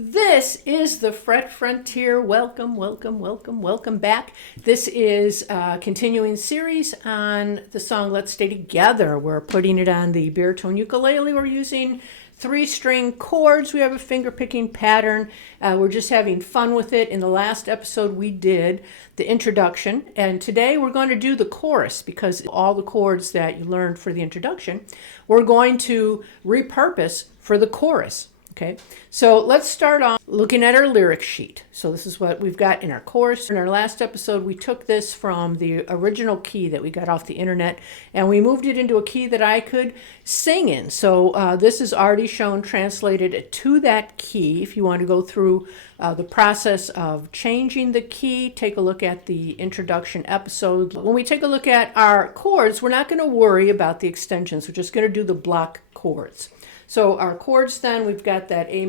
This is the Fret Frontier. Welcome, welcome, welcome, welcome back. This is a continuing series on the song Let's Stay Together. We're putting it on the baritone ukulele. We're using 3-string chords. We have a finger-picking pattern. We're just having fun with it. In the last episode, we did the introduction, and today we're going to do the chorus because all the chords that you learned for the introduction, we're going to repurpose for the chorus. Okay, so let's start off looking at our lyric sheet. So this is what we've got in our chorus. In our last episode, we took this from the original key that we got off the internet, and we moved it into a key that I could sing in. So this is already shown translated to that key. If you want to go through the process of changing the key, take a look at the introduction episode. When we take a look at our chords, we're not going to worry about the extensions. We're just going to do the block chords. So our chords then, we've got that A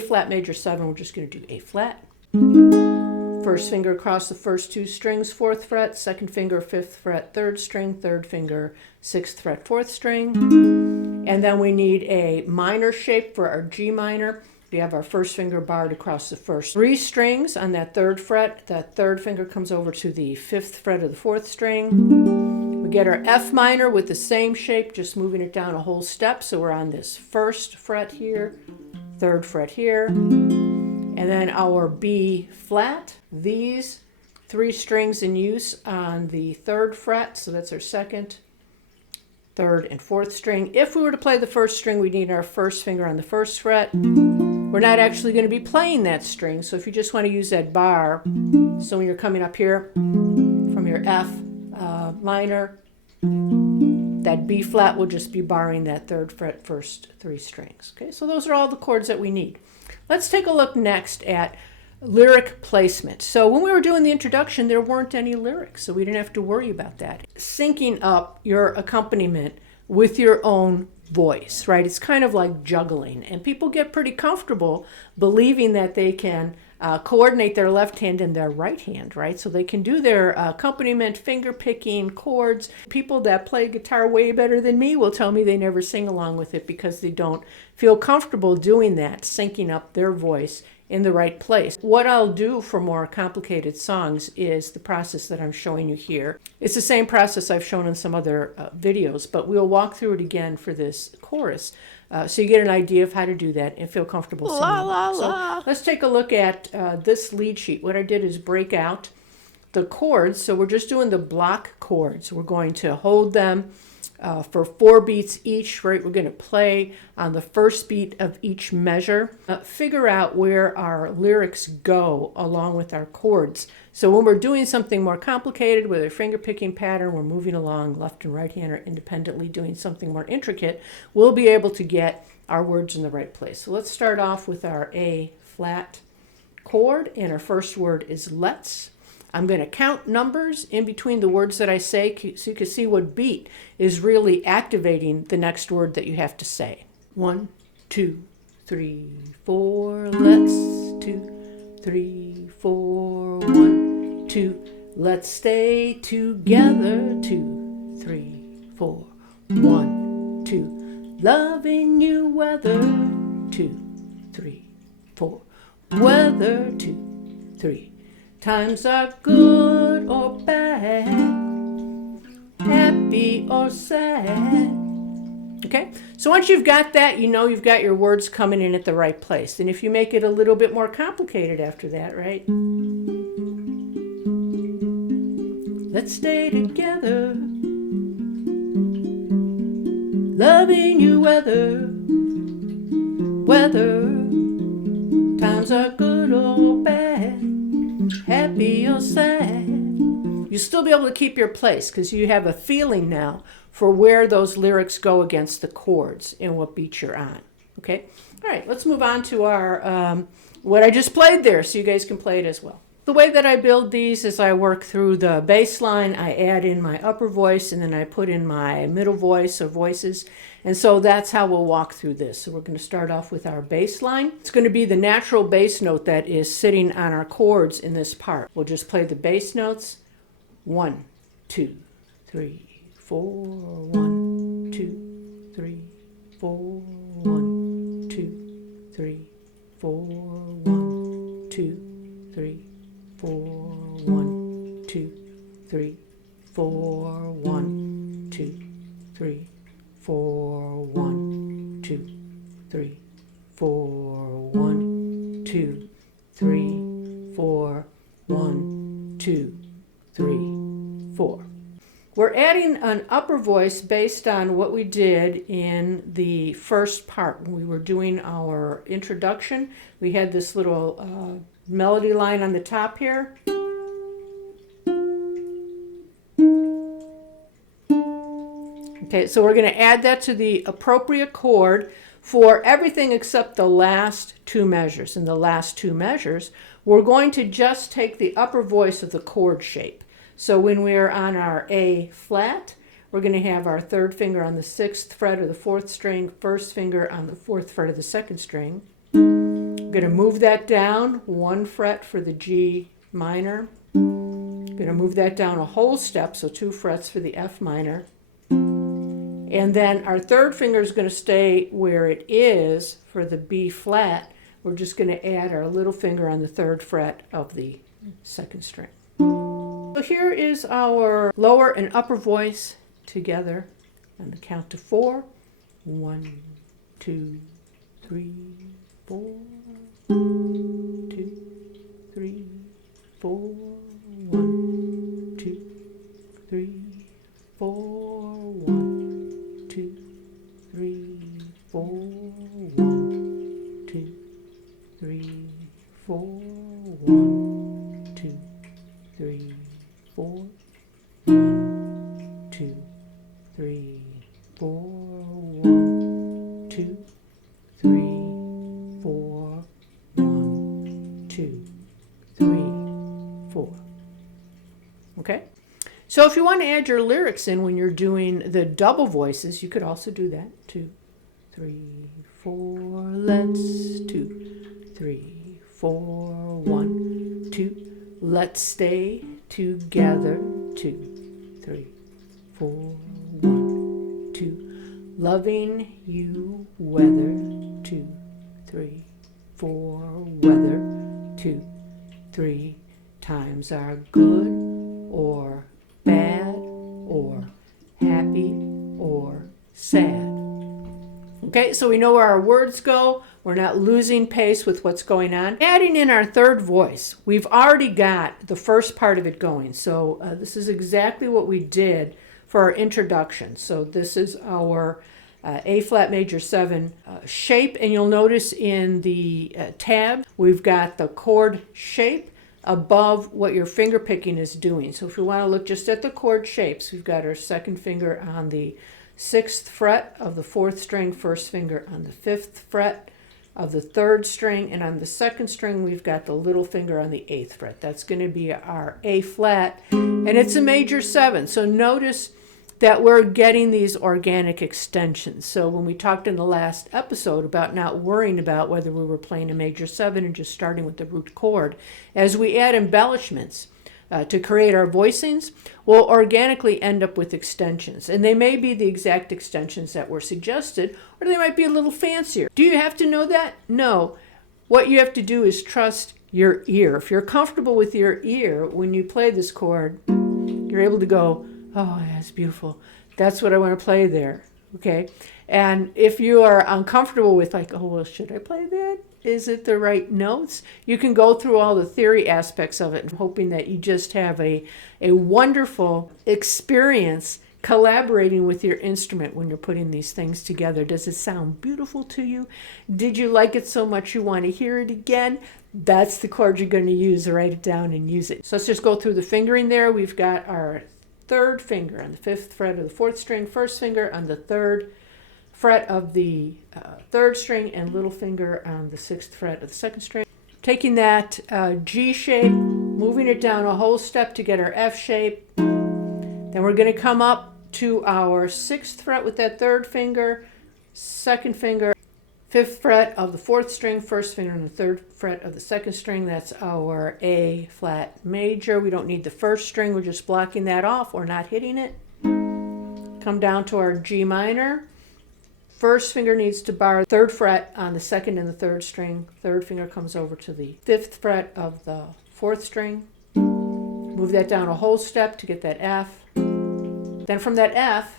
flat major 7, we're just going to do A flat. First finger across the first 2 strings, 4th fret, second finger 5th fret, 3rd string, third finger 6th fret, 4th string. And then we need a minor shape for our G minor. We have our first finger barred across the first 3 strings on that 3rd fret. That 3rd finger comes over to the 5th fret of the 4th string. We get our F minor with the same shape, just moving it down a whole step. So we're on this 1st fret here, 3rd fret here, and then our B flat. These 3 strings in use on the 3rd fret, so that's our 2nd, 3rd, and 4th string. If we were to play the 1st string, we need our 1st finger on the 1st fret. We're not actually going to be playing that string, so if you just want to use that bar, so when you're coming up here from your F minor, that B flat will just be barring that 3rd fret first 3 strings. Okay, so those are all the chords that we need. Let's take a look next at lyric placement. So when we were doing the introduction, there weren't any lyrics, so we didn't have to worry about that. Syncing up your accompaniment with your own voice, right? It's kind of like juggling, and people get pretty comfortable believing that they can coordinate their left hand and their right hand, right? So they can do their accompaniment, finger picking, chords. People that play guitar way better than me will tell me they never sing along with it because they don't feel comfortable doing that, syncing up their voice in the right place. What I'll do for more complicated songs is the process that I'm showing you here. It's the same process I've shown in some other videos, but we'll walk through it again for this chorus so you get an idea of how to do that and feel comfortable singing. La, la, la. So let's take a look at this lead sheet. What I did is break out the chords. So we're just doing the block chords. We're going to hold them for 4 beats each, right? We're going to play on the first beat of each measure. Figure out where our lyrics go along with our chords. So when we're doing something more complicated with a finger picking pattern, we're moving along left and right hand or independently doing something more intricate, we'll be able to get our words in the right place. So let's start off with our A flat chord, and our first word is let's. I'm going to count numbers in between the words that I say so you can see what beat is really activating the next word that you have to say. 1, 2, 3, 4, let's. 2, 3, 4, 1, 2, let's stay together. 2, 3, 4, 1, 2, loving you weather. 2, 3, 4, weather. 2, 3. Times are good or bad, happy or sad. Okay, so once you've got that, you know you've got your words coming in at the right place. And if you make it a little bit more complicated after that, right? Let's stay together, loving you weather, weather. Times are good or bad, happy or sad. You'll still be able to keep your place because you have a feeling now for where those lyrics go against the chords and what beat you're on. Okay? All right, let's move on to our what I just played there so you guys can play it as well. The way that I build these is I work through the bass line, I add in my upper voice, and then I put in my middle voice or voices. And so that's how we'll walk through this. So we're going to start off with our bass line. It's going to be the natural bass note that is sitting on our chords in this part. We'll just play the bass notes. 1, 2, 3, 4. 1, 2, 3, 4. 1, 2, 3, 4, 1, 2, 3, 4, 1, 2, 3, 4, 1, 2, 3, 4, 1, 2, 3, 4, 1, 2, 3, 4, 1, 2, 3, 4. We're adding an upper voice based on what we did in the first part. When we were doing our introduction, we had this little melody line on the top here. Okay, so we're going to add that to the appropriate chord for everything except the last two measures. In the last two measures, we're going to just take the upper voice of the chord shape. So when we're on our A flat, we're going to have our third finger on the 6th fret of the 4th string, first finger on the 4th fret of the 2nd string. I'm going to move that down 1 fret for the G minor. I'm going to move that down a whole step, so 2 frets for the F minor. And then our third finger is going to stay where it is for the B flat. We're just going to add our little finger on the 3rd fret of the 2nd string. So here is our lower and upper voice together on the count to 4. 1, 2, 3, 4. 2, 3, 4. 1, 2, 3, 4. 1, 2, 3, 4. 1, 2, 3, 4. 1, 2, 3, 4. 1, 2, 3, 4. 1, 2, 3, 4. 1, 2, 3, 4. Okay? So if you want to add your lyrics in when you're doing the double voices, you could also do that. 2, 3, 4, let's 2, 3, 4, 1, 2, let's stay together. 2, 3, 4, 1, 2, loving you weather. 2, 3, 4, weather. 2, 3, times are good or bad or happy or sad. Okay, so we know where our words go. We're not losing pace with what's going on. Adding in our third voice, we've already got the first part of it going. So this is exactly what we did for our introduction. So this is our A flat major 7 shape, and you'll notice in the tab we've got the chord shape above what your finger picking is doing. So if you want to look just at the chord shapes, we've got our second finger on the 6th fret of the 4th string, first finger on the 5th fret of the 3rd string, and on the 2nd string we've got the little finger on the 8th fret. That's going to be our A flat, and it's a major 7. So notice that we're getting these organic extensions. So when we talked in the last episode about not worrying about whether we were playing a major 7 and just starting with the root chord, as we add embellishments to create our voicings, we'll organically end up with extensions. And they may be the exact extensions that were suggested, or they might be a little fancier. Do you have to know that? No. What you have to do is trust your ear. If you're comfortable with your ear, when you play this chord, you're able to go, oh, that's beautiful. That's what I want to play there. Okay? And if you are uncomfortable with like, oh, well, should I play that? Is it the right notes? You can go through all the theory aspects of it, hoping that you just have a wonderful experience collaborating with your instrument when you're putting these things together. Does it sound beautiful to you? Did you like it so much you want to hear it again? That's the chord you're going to use. Write it down and use it. So let's just go through the fingering there. We've got our third finger on the 5th fret of the 4th string, first finger on the 3rd fret of the 3rd string, and little finger on the 6th fret of the 2nd string. Taking that G shape, moving it down a whole step to get our F shape. Then we're going to come up to our 6th fret with that 3rd finger, 2nd finger, 5th fret of the 4th string, first finger on the 3rd fret of the 2nd string. That's our A flat major. We don't need the 1st string. We're just blocking that off or not hitting it. Come down to our G minor. First finger needs to bar 3rd fret on the 2nd and the 3rd string. 3rd finger comes over to the 5th fret of the 4th string. Move that down a whole step to get that F. Then from that F,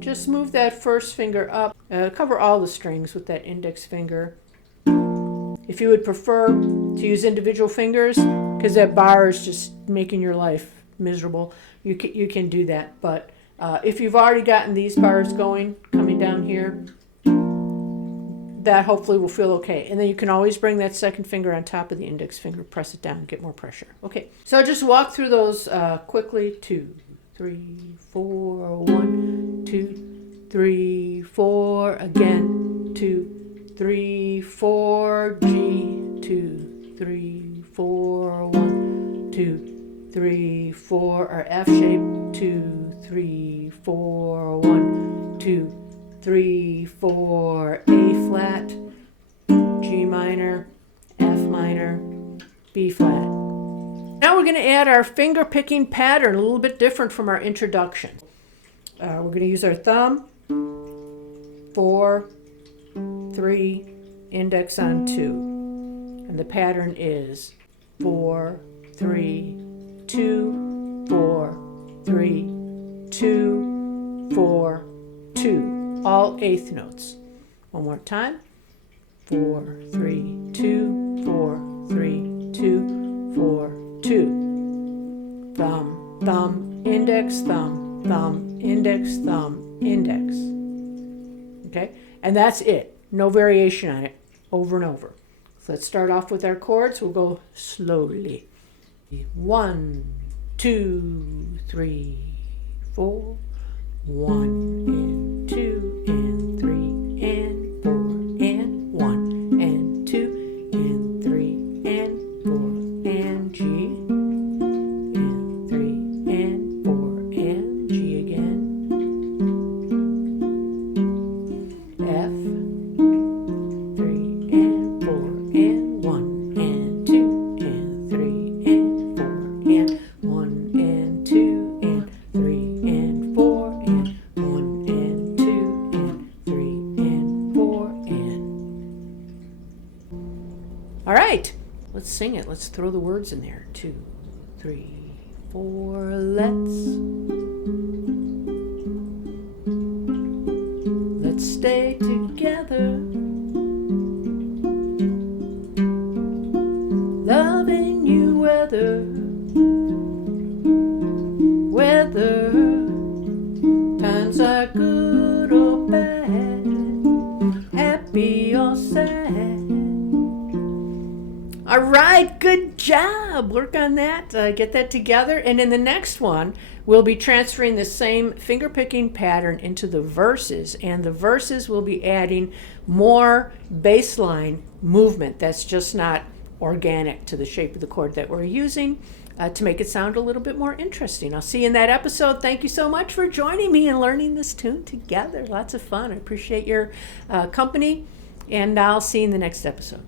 just move that first finger up. Cover all the strings with that index finger. If you would prefer to use individual fingers, because that bar is just making your life miserable, you can do that. But if you've already gotten these bars going, coming down here, that hopefully will feel okay. And then you can always bring that 2nd finger on top of the index finger, press it down, get more pressure. Okay, so just walk through those quickly. 2, 3, 4, 1, 2, 3, 4, again, 2, 3, 4, G, 2, 3, 4, 1, 2, 3, 4, or F shape, 2, 3, 4, 1, 2, 3, 4, A flat, G minor, F minor, B flat. Now we're going to add our finger picking pattern, a little bit different from our introduction. We're going to use our thumb, 4, 3, index on 2. And the pattern is 4, 3, 2, 4, 3, 2, 4, 2. All 8th notes. One more time. 4, 3, 2, 4, 3, 2, 4, 2. Thumb, thumb, index, thumb, thumb, index, thumb, index. Okay? And that's it. No variation on it. Over and over. So let's start off with our chords. We'll go slowly. 1, 2, 3, 4. 1 and 2 and 3 and 4 and 1 and 2 and 3 and 4 and G and 3 and 4 and G again. F, 3 and 4 and 1 and 2 and 3 and 4 and 1 and 2 and 3 and 4 and 1 and 2 and 3 and 4 and... All right, let's sing it. Let's throw the words in there. 2, 3, 4, let's stay together, loving you whether times are good or bad, happy or sad. All right, good job. Work on that. Get that together. And in the next one, we'll be transferring the same finger picking pattern into the verses. And the verses will be adding more bass line movement that's just not organic to the shape of the chord that we're using, to make it sound a little bit more interesting. I'll see you in that episode. Thank you so much for joining me and learning this tune together. Lots of fun. I appreciate your company, and I'll see you in the next episode.